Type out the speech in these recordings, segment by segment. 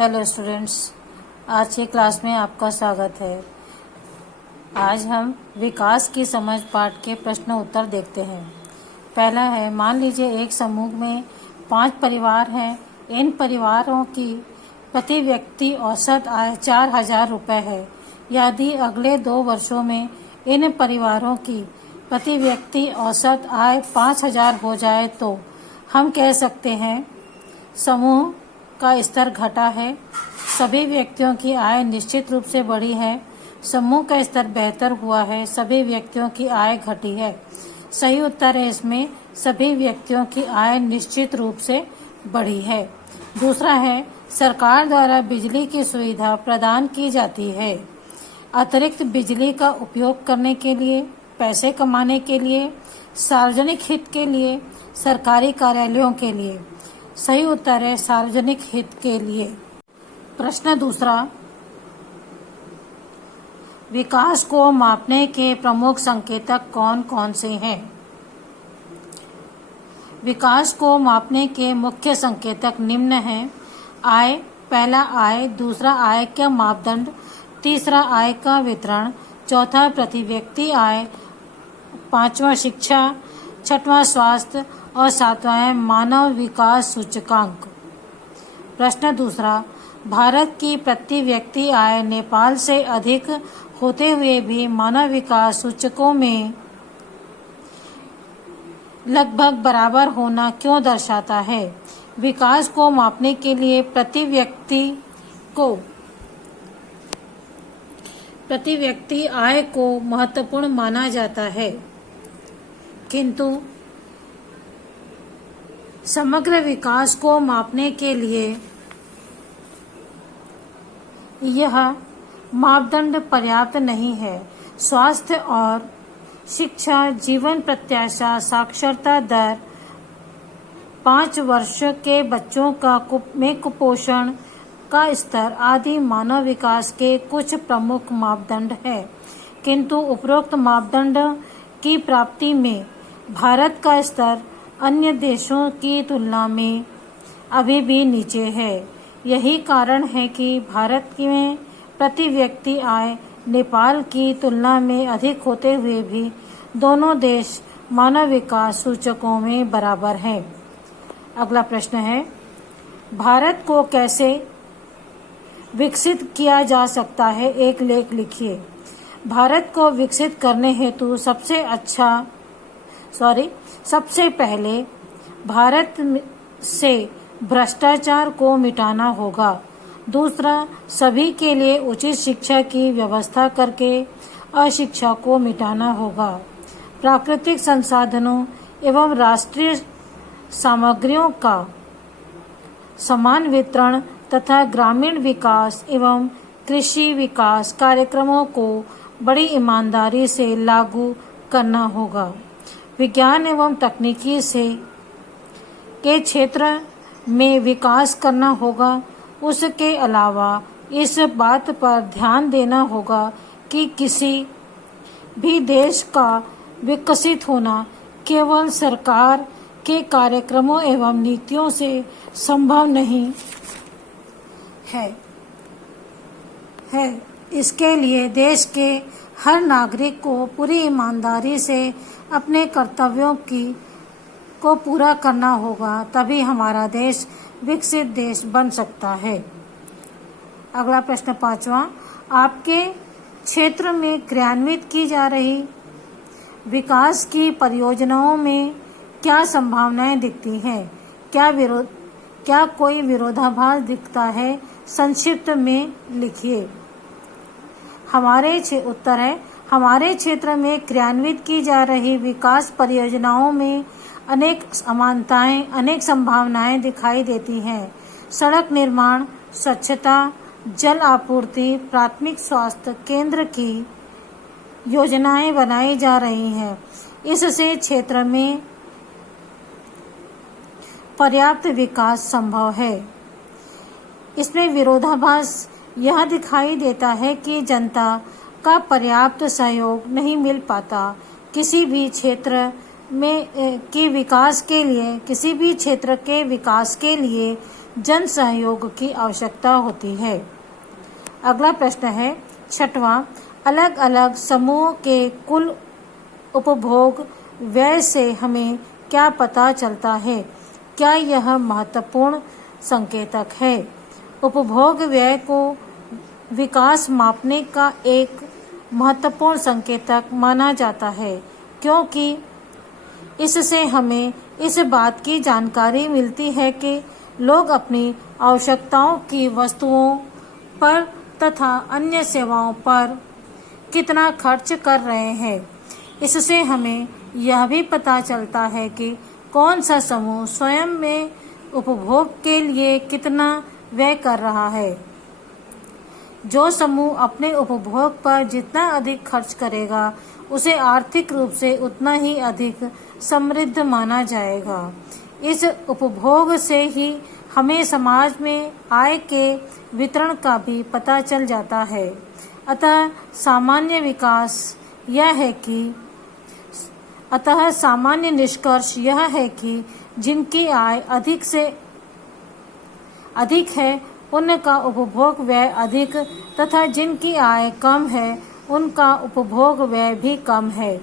Hello students, आज की class में आपका स्वागत है। आज हम विकास की समझ पाठ के प्रश्न उत्तर देखते हैं। पहला है, मान लीजिए एक समूह में 5 परिवार हैं। इन परिवारों की प्रति व्यक्ति औसत आय 4,000 रुपये है। यदि अगले 2 वर्षों में इन परिवारों की प्रति व्यक्ति औसत आय 5,000 हो जाए तो हम कह सकते हैं समूह का स्तर घटा है, सभी व्यक्तियों की आय निश्चित रूप से बढ़ी है। समूह का स्तर बेहतर हुआ है, सभी व्यक्तियों की आय घटी है। सही उत्तर है इसमें सभी व्यक्तियों की आय निश्चित रूप से बढ़ी है। दूसरा है, सरकार द्वारा बिजली की सुविधा प्रदान की जाती है अतिरिक्त बिजली का उपयोग करने के लिए, पैसे कमाने के लिए, सार्वजनिक हित के लिए, सरकारी कार्यालयों के लिए। सही उत्तर है सार्वजनिक हित के लिए। प्रश्न दूसरा, विकास को मापने के प्रमुख संकेतक कौन कौन से हैं? विकास को मापने के मुख्य संकेतक निम्न हैं। आय, पहला आय, दूसरा आय का मापदंड, तीसरा आय का वितरण, चौथा प्रति व्यक्ति आय, पांचवा शिक्षा, छठवां स्वास्थ्य और सातवां है मानव विकास सूचकांक। प्रश्न दूसरा, भारत की प्रति व्यक्ति आय नेपाल से अधिक होते हुए भी मानव विकास सूचकों में लगभग बराबर होना क्यों दर्शाता है? विकास को मापने के लिए प्रति व्यक्ति आय को महत्वपूर्ण माना जाता है, किंतु समग्र विकास को मापने के लिए यह मापदंड पर्याप्त नहीं है। स्वास्थ्य और शिक्षा, जीवन प्रत्याशा, साक्षरता दर, 5 वर्ष के बच्चों का कुपोषण का स्तर आदि मानव विकास के कुछ प्रमुख मापदंड है, किंतु उपरोक्त मापदंड की प्राप्ति में भारत का स्तर अन्य देशों की तुलना में अभी भी नीचे है। यही कारण है कि भारत में प्रति व्यक्ति आय नेपाल की तुलना में अधिक होते हुए भी दोनों देश मानव विकास सूचकों में बराबर हैं। अगला प्रश्न है, भारत को कैसे विकसित किया जा सकता है? एक लेख लिखिए। भारत को विकसित करने हेतु सबसे पहले भारत से भ्रष्टाचार को मिटाना होगा। दूसरा, सभी के लिए उचित शिक्षा की व्यवस्था करके अशिक्षा को मिटाना होगा। प्राकृतिक संसाधनों एवं राष्ट्रीय सामग्रियों का समान वितरण तथा ग्रामीण विकास एवं कृषि विकास कार्यक्रमों को बड़ी ईमानदारी से लागू करना होगा। विज्ञान एवं तकनीकी के क्षेत्र में विकास करना होगा। उसके अलावा इस बात पर ध्यान देना होगा कि किसी भी देश का विकसित होना केवल सरकार के कार्यक्रमों एवं नीतियों से संभव नहीं है। इसके लिए देश के हर नागरिक को पूरी ईमानदारी से अपने कर्तव्यों को पूरा करना होगा, तभी हमारा देश विकसित देश बन सकता है। अगला प्रश्न 5वां, आपके क्षेत्र में क्रियान्वित की जा रही विकास की परियोजनाओं में क्या संभावनाएं दिखती हैं? क्या कोई विरोधाभास दिखता है? संक्षिप्त में लिखिए। उत्तर है, हमारे क्षेत्र में क्रियान्वित की जा रही विकास परियोजनाओं में अनेक समानताएं, अनेक संभावनाएं दिखाई देती हैं। सड़क निर्माण, स्वच्छता, जल आपूर्ति, प्राथमिक स्वास्थ्य केंद्र की योजनाएं बनाई जा रही हैं। इससे क्षेत्र में पर्याप्त विकास संभव है। इसमें विरोधाभास यह दिखाई देता है कि जनता का पर्याप्त सहयोग नहीं मिल पाता। किसी भी क्षेत्र के विकास के लिए जन सहयोग की आवश्यकता होती है। अगला प्रश्न है 6वां, अलग अलग समूह के कुल उपभोग व्यय से हमें क्या पता चलता है? क्या यह महत्वपूर्ण संकेतक है? उपभोग व्यय को विकास मापने का एक महत्वपूर्ण संकेतक माना जाता है, क्योंकि इससे हमें इस बात की जानकारी मिलती है कि लोग अपनी आवश्यकताओं की वस्तुओं पर तथा अन्य सेवाओं पर कितना खर्च कर रहे हैं। इससे हमें यह भी पता चलता है कि कौन सा समूह स्वयं में उपभोग के लिए कितना व्यय कर रहा है। जो समूह अपने उपभोग पर जितना अधिक खर्च करेगा, उसे आर्थिक रूप से उतना ही अधिक समृद्ध माना जाएगा। इस उपभोग से ही हमें समाज में आय के वितरण का भी पता चल जाता है। अतः सामान्य निष्कर्ष यह है कि जिनकी आय अधिक से अधिक है, उनका उपभोग व्यय अधिक तथा जिनकी आय कम है, उनका उपभोग व्यय भी कम है।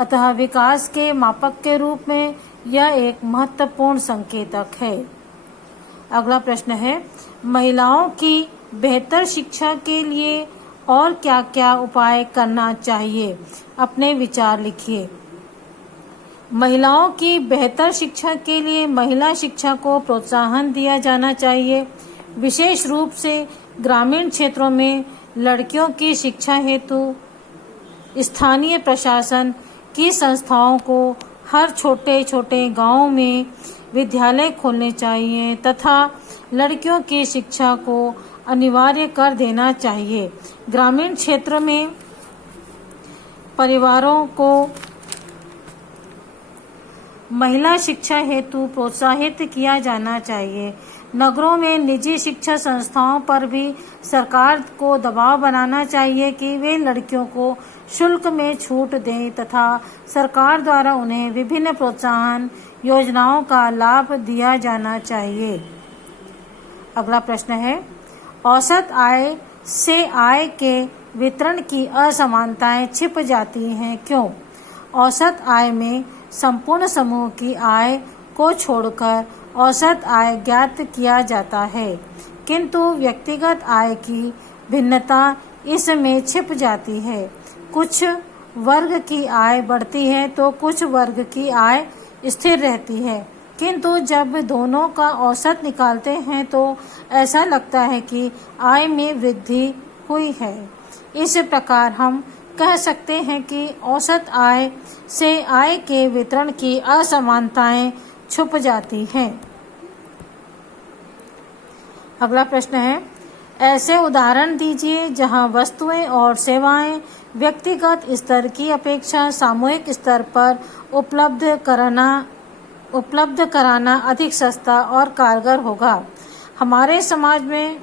अतः विकास के मापक के रूप में यह एक महत्वपूर्ण संकेतक है। अगला प्रश्न है, महिलाओं की बेहतर शिक्षा के लिए और क्या क्या उपाय करना चाहिए? अपने विचार लिखिए। महिलाओं की बेहतर शिक्षा के लिए महिला शिक्षा को प्रोत्साहन दिया जाना चाहिए। विशेष रूप से ग्रामीण क्षेत्रों में लड़कियों की शिक्षा हेतु स्थानीय प्रशासन की संस्थाओं को हर छोटे छोटे गांवों में विद्यालय खोलने चाहिए तथा लड़कियों की शिक्षा को अनिवार्य कर देना चाहिए। ग्रामीण क्षेत्र में परिवारों को महिला शिक्षा हेतु प्रोत्साहित किया जाना चाहिए। नगरों में निजी शिक्षा संस्थाओं पर भी सरकार को दबाव बनाना चाहिए कि वे लड़कियों को शुल्क में छूट दें तथा सरकार द्वारा उन्हें विभिन्न प्रोत्साहन योजनाओं का लाभ दिया जाना चाहिए। अगला प्रश्न है, औसत आय से आय के वितरण की असमानताएं छिप जाती हैं, क्यों? औसत आय में संपूर्ण समूह की आय को छोड़कर औसत आय ज्ञात किया जाता है, किंतु व्यक्तिगत आय की भिन्नता इसमें छिप जाती है। कुछ वर्ग की आय बढ़ती है तो कुछ वर्ग की आय स्थिर रहती है, किंतु जब दोनों का औसत निकालते हैं तो ऐसा लगता है कि आय में वृद्धि हुई है। इस प्रकार हम कह सकते हैं कि औसत आय से आय के वितरण की असमानताएं छुप जाती हैं। अगला प्रश्न है, ऐसे उदाहरण दीजिए जहां वस्तुएं और सेवाएं व्यक्तिगत स्तर की अपेक्षा सामूहिक स्तर पर उपलब्ध कराना अधिक सस्ता और कारगर होगा। हमारे समाज में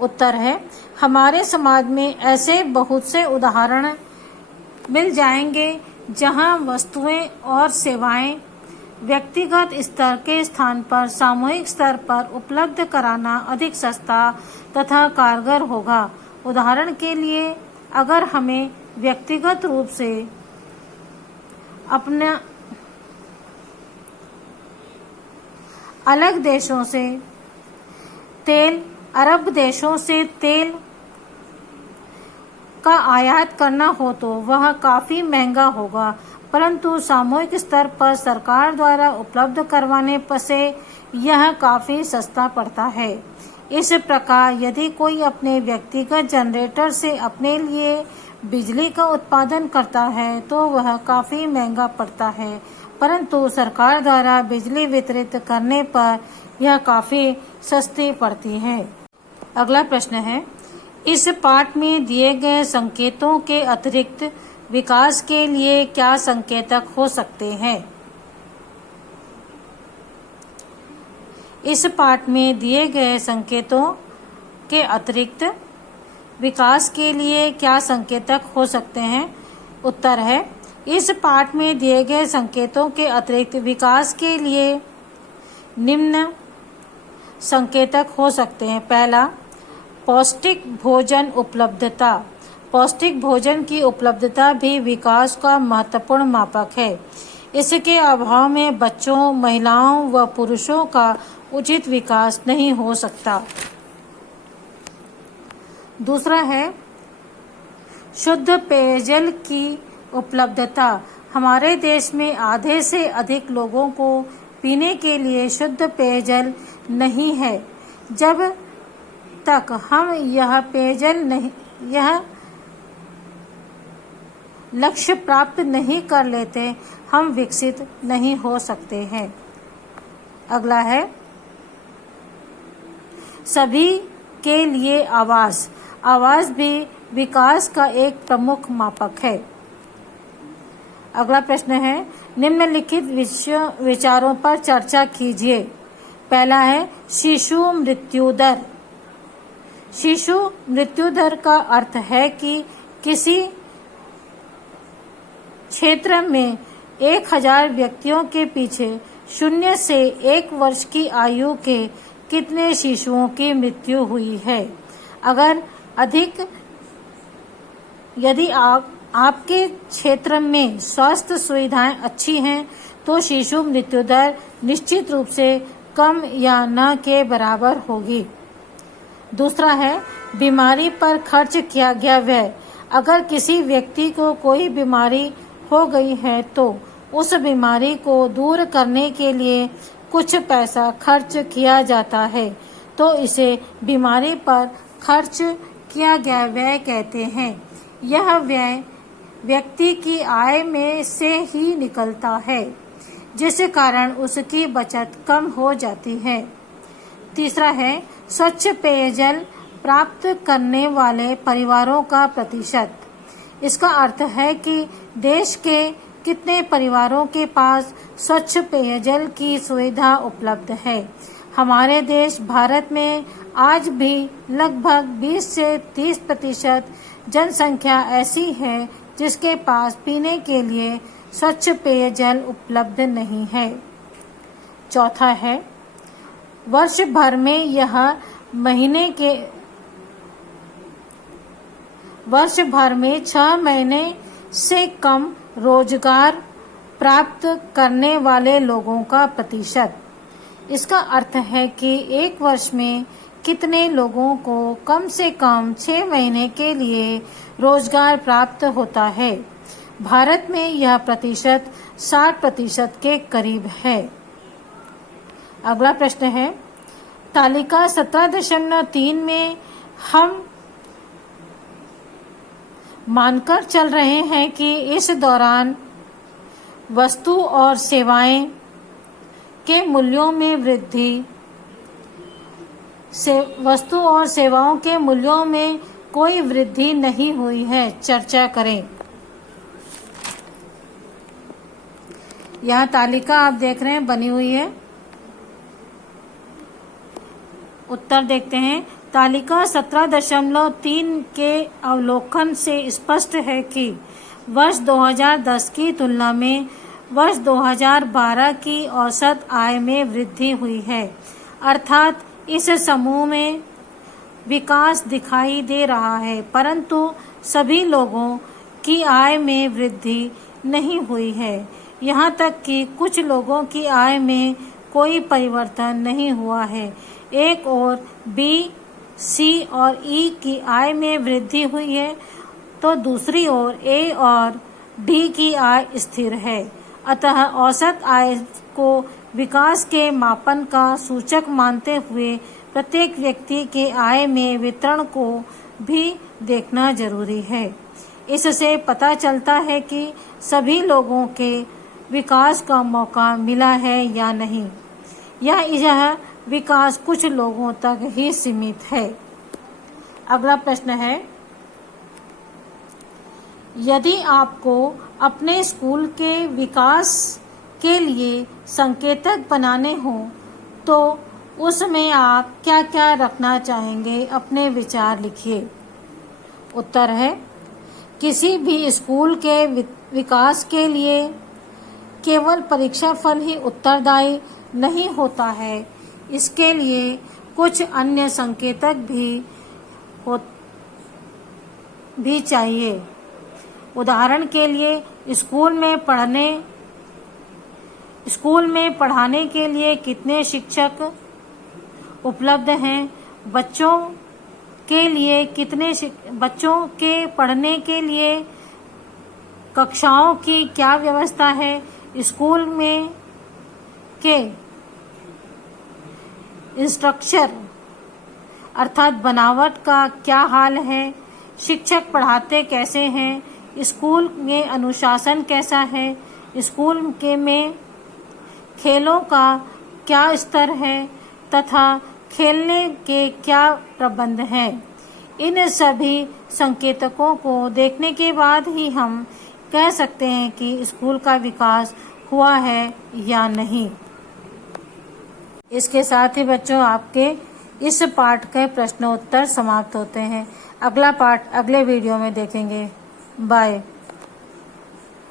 उत्तर है, हमारे समाज में ऐसे बहुत से उदाहरण मिल जाएंगे जहां वस्तुएं और सेवाएं व्यक्तिगत स्तर के स्थान पर सामूहिक स्तर पर उपलब्ध कराना अधिक सस्ता तथा कारगर होगा। उदाहरण के लिए, अगर हमें व्यक्तिगत रूप से अपने अलग देशों से तेल, अरब देशों से तेल का आयात करना हो तो वह काफी महंगा होगा, परंतु सामूहिक स्तर पर सरकार द्वारा उपलब्ध करवाने से यह काफी सस्ता पड़ता है। इस प्रकार यदि कोई अपने व्यक्तिगत जनरेटर से अपने लिए बिजली का उत्पादन करता है तो वह काफी महंगा पड़ता है, परंतु सरकार द्वारा बिजली वितरित करने पर यह काफी सस्ती पड़ती है। अगला प्रश्न है, इस पाठ में दिए गए संकेतों के अतिरिक्त विकास के लिए क्या संकेतक हो सकते हैं? इस पाठ में दिए गए संकेतों के अतिरिक्त विकास के लिए क्या संकेतक हो सकते हैं? उत्तर है, इस पाठ में दिए गए संकेतों के अतिरिक्त विकास के लिए निम्न संकेतक हो सकते हैं। पहला, पौष्टिक भोजन उपलब्धता। पौष्टिक भोजन की उपलब्धता भी विकास का महत्वपूर्ण मापक है। इसके अभाव में बच्चों, महिलाओं व पुरुषों का उचित विकास नहीं हो सकता। दूसरा है शुद्ध पेयजल की उपलब्धता। हमारे देश में आधे से अधिक लोगों को पीने के लिए शुद्ध पेयजल नहीं है। जब तक हम यह लक्ष्य प्राप्त नहीं कर लेते, हम विकसित नहीं हो सकते हैं। अगला है सभी के लिए आवास। आवास भी विकास का एक प्रमुख मापक है। अगला प्रश्न है निम्नलिखित विचारों पर चर्चा कीजिए। पहला है शिशु मृत्यु दर। शिशु मृत्यु दर का अर्थ है कि किसी क्षेत्र में 1000 व्यक्तियों के पीछे 0 से 1 वर्ष की आयु के कितने शिशुओं की मृत्यु हुई है। अगर अधिक यदि आपके क्षेत्र में स्वास्थ्य सुविधाएं अच्छी हैं तो शिशु मृत्यु दर निश्चित रूप से कम या न के बराबर होगी। दूसरा है बीमारी पर खर्च किया गया व्यय। अगर किसी व्यक्ति को कोई बीमारी हो गई है तो उस बीमारी को दूर करने के लिए कुछ पैसा खर्च किया जाता है तो इसे बीमारी पर खर्च किया गया व्यय कहते हैं। यह व्यय व्यक्ति की आय में से ही निकलता है, जिस कारण उसकी बचत कम हो जाती है। तीसरा है स्वच्छ पेयजल प्राप्त करने वाले परिवारों का प्रतिशत। इसका अर्थ है कि देश के कितने परिवारों के पास स्वच्छ पेयजल की सुविधा उपलब्ध है। हमारे देश भारत में आज भी लगभग 20 से 30% जनसंख्या ऐसी है जिसके पास पीने के लिए स्वच्छ पेयजल उपलब्ध नहीं है। चौथा है वर्ष भर में 6 महीने से कम रोजगार प्राप्त करने वाले लोगों का प्रतिशत। इसका अर्थ है कि एक वर्ष में कितने लोगों को कम से कम 6 महीने के लिए रोजगार प्राप्त होता है। भारत में यह प्रतिशत 60% के करीब है। अगला प्रश्न है तालिका 17.3 में हम मानकर चल रहे हैं कि इस दौरान वस्तु और सेवाओं के मूल्यों में कोई वृद्धि नहीं हुई है। चर्चा करें। यहाँ तालिका आप देख रहे हैं बनी हुई है। उत्तर देखते हैं। तालिका 17.3 के अवलोकन से स्पष्ट है कि वर्ष 2010 की तुलना में वर्ष 2012 की औसत आय में वृद्धि हुई है, अर्थात इस समूह में विकास दिखाई दे रहा है, परंतु सभी लोगों की आय में वृद्धि नहीं हुई है। यहाँ तक कि कुछ लोगों की आय में कोई परिवर्तन नहीं हुआ है। एक और बी, सी और ई की आय में वृद्धि हुई है तो दूसरी ओर ए और डी की आय स्थिर है। अतः औसत आय को विकास के मापन का सूचक मानते हुए प्रत्येक व्यक्ति के आय में वितरण को भी देखना जरूरी है। इससे पता चलता है कि सभी लोगों के विकास का मौका मिला है या नहीं, या यह विकास कुछ लोगों तक ही सीमित है। अगला प्रश्न है यदि आपको अपने स्कूल के विकास के लिए संकेतक बनाने हो तो उसमें आप क्या क्या रखना चाहेंगे? अपने विचार लिखिए। उत्तर है किसी भी स्कूल के विकास के लिए केवल परीक्षाफल ही उत्तरदायी नहीं होता है। इसके लिए कुछ अन्य संकेतक भी चाहिए। उदाहरण के लिए स्कूल में पढ़ाने के लिए कितने शिक्षक उपलब्ध हैं, बच्चों के पढ़ने के लिए कक्षाओं की क्या व्यवस्था है, स्कूल में के इंस्ट्रक्चर अर्थात बनावट का क्या हाल है, शिक्षक पढ़ाते कैसे हैं, स्कूल में अनुशासन कैसा है, स्कूल में खेलों का क्या स्तर है तथा खेलने के क्या प्रबंध हैं। इन सभी संकेतकों को देखने के बाद ही हम कह सकते हैं कि स्कूल का विकास हुआ है या नहीं। इसके साथ ही बच्चों आपके इस पाठ के प्रश्न उत्तर समाप्त होते हैं। अगला पाठ अगले वीडियो में देखेंगे। बाय।